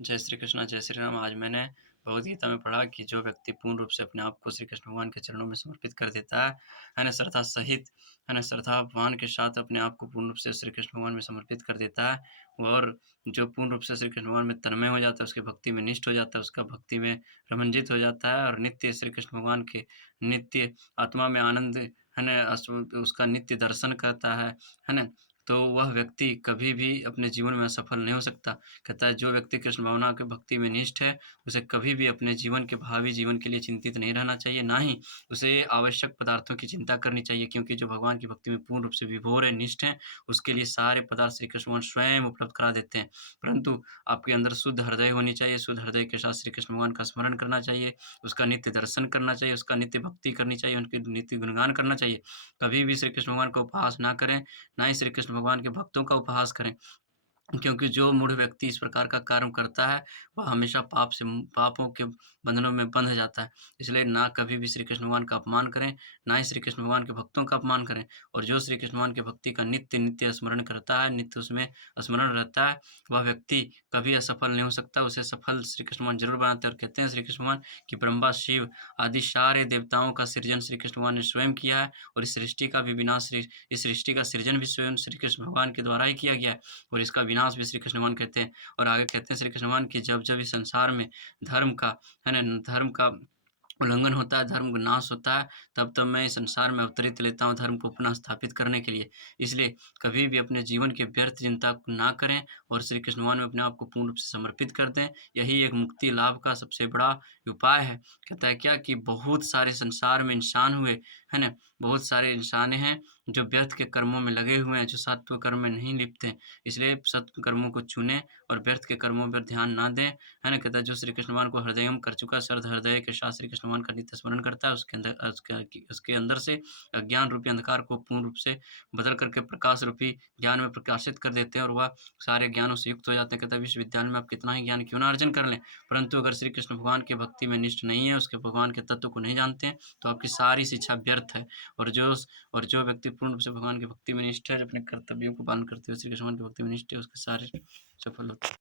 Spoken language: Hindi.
जय श्री कृष्णा, जय श्री राम। आज मैंने भगवद गीता में पढ़ा कि जो व्यक्ति पूर्ण रूप से अपने आप को श्री कृष्ण भगवान के चरणों में समर्पित कर देता है ना? श्रद्धा सहित, है ना? श्रद्धावान के साथ अपने आप को पूर्ण रूप से श्री कृष्ण भगवान में समर्पित कर देता है और जो पूर्ण रूप से श्री कृष्ण भगवान में तन्मय हो जाता है, उसकी भक्ति में निष्ठ हो जाता है, उसका भक्ति में रमंजित हो जाता है और नित्य श्री कृष्ण भगवान के नित्य आत्मा में आनंद, है ना? उसका नित्य दर्शन करता है ना? तो वह व्यक्ति कभी भी अपने जीवन में असफल नहीं हो सकता। कहता है जो व्यक्ति कृष्ण भावना के भक्ति में निष्ठ है, उसे कभी भी अपने जीवन के भावी जीवन के लिए चिंतित नहीं रहना चाहिए, ना ही उसे आवश्यक पदार्थों की चिंता करनी चाहिए क्योंकि जो भगवान की भक्ति में पूर्ण रूप से विभोर है, निष्ठ है, उसके लिए सारे पदार्थ श्री कृष्ण भगवान स्वयं उपलब्ध करा देते हैं। परंतु आपके अंदर शुद्ध हृदय होनी चाहिए, शुद्ध हृदय के साथ श्री कृष्ण भगवान का स्मरण करना चाहिए, उसका नित्य दर्शन करना चाहिए, उसका नित्य भक्ति करनी चाहिए, उनके नित्य गुणगान करना चाहिए। कभी भी श्री कृष्ण भगवान का उपहास ना करें, ना ही श्री कृष्ण भगवान के भक्तों का उपहास करें। क्योंकि जो मूढ़ व्यक्ति इस प्रकार का कर्म करता है, वह हमेशा पापों के बंधनों में बंध जाता है। इसलिए ना कभी भी श्री कृष्ण भगवान का अपमान करें, ना ही श्री कृष्ण भगवान के भक्तों का अपमान करें और जो श्री कृष्ण भगवान की भक्ति का नित्य-नित्य स्मरण करता है, नित्य उसमें स्मरण रहता है, वह व्यक्ति कभी असफल नहीं हो सकता। उसे सफल श्री कृष्ण भगवान ज़रूर बनाते हैं और कहते हैं श्री कृष्ण भगवान कि ब्रह्मा, शिव आदि सारे देवताओं का सृजन श्री कृष्ण भगवान ने स्वयं किया है और इस सृष्टि का भी विनाश इस सृष्टि का सृजन भी स्वयं श्री कृष्ण भगवान के द्वारा ही किया गया है। और इसका विनाश भी श्री कृष्ण भगवान कहते हैं और आगे कहते हैं श्री कृष्ण भगवान कि जब-जब इस संसार में धर्म का, है ना, धर्म का उल्लंघन होता है, धर्म का नाश होता है, तब-तब मैं इस संसार में अवतरित लेता हूँ धर्म को पुनः स्थापित करने के लिए। इसलिए कभी भी अपने जीवन की व्यर्थ चिंता ना करें और श्री कृष्ण भगवान में अपने आप को पूर्ण रूप से समर्पित कर दें। यही एक मुक्ति लाभ का सबसे बड़ा उपाय है। कहता है क्या कि बहुत सारे संसार में इंसान हुए, है ना? बहुत सारे इंसान हैं जो व्यर्थ के कर्मों में लगे हुए हैं, जो सत्व कर्म में नहीं लिप्त हैं। इसलिए सत्व कर्मों को चुनें और व्यर्थ के कर्मों पर ध्यान ना दें, है ना? कहता है जो श्री कृष्ण भगवान को हृदयंगम कर चुका है, सर्द हृदय के साथ श्री कृष्ण भगवान का नित्य स्मरण करता है, उसके अंदर से अज्ञान रूपी अंधकार को पूर्ण रूप से बदल करके प्रकाश रूपी ज्ञान में प्रकाशित कर देते हैं और वह सारे ज्ञानों से युक्त हो जाते हैं। कहता है विश्वविद्यालय में आप कितना ही ज्ञान क्यों ना अर्जन कर लें, परंतु अगर श्री कृष्ण भगवान की भक्ति में निष्ठ नहीं है, उसके भगवान के तत्व को नहीं जानते हैं, तो आपकी सारी शिक्षा व्यर्थ है। और जो व्यक्ति पूर्ण रूप से भगवान की भक्ति में निष्ठ है, अपने कर्तव्यों को पालन करते हुए श्री कृष्ण भगवान की भक्ति में निष्ठ है, उसके सारे सफल होते हैं।